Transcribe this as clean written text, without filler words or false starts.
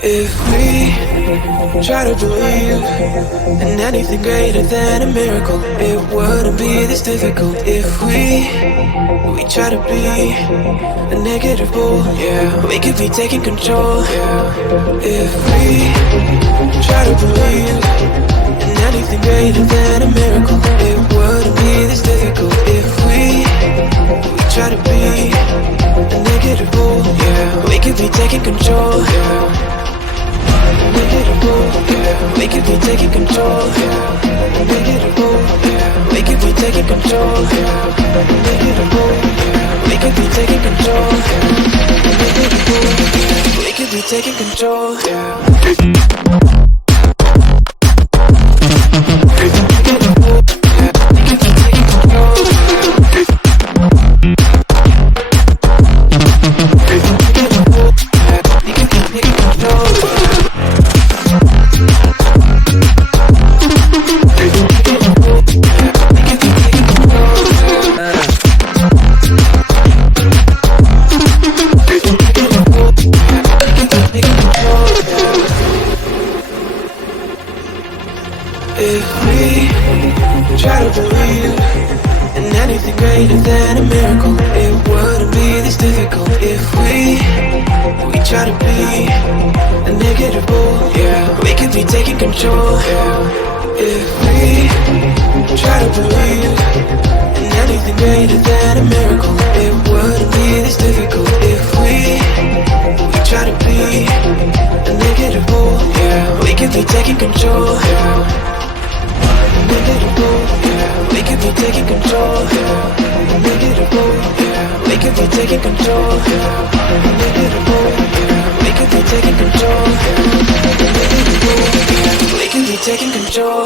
If we try to believe in anything greater than a miracle, it wouldn't be this difficult. If we try to be a negative bull, yeah, we could be taking control, yeah. If we try to believe in anything greater than a miracle, it wouldn't be this difficult. If we try to be a negative bull, yeah, we could be taking control, yeah. We could be taking control. We could be taking control. We could be taking control. We could be taking control. If we try to believe in anything greater than a miracle, it wouldn't be this difficult. If we try to be a negative bull, yeah, we could be taking control, yeah. If we try to believe in anything greater than a miracle, it wouldn't be this difficult. If we try to be a negative bull, yeah, we could be taking control, yeah. We could be taking control. We could be taking control. We could be taking control. We could be taking control. We could be taking control.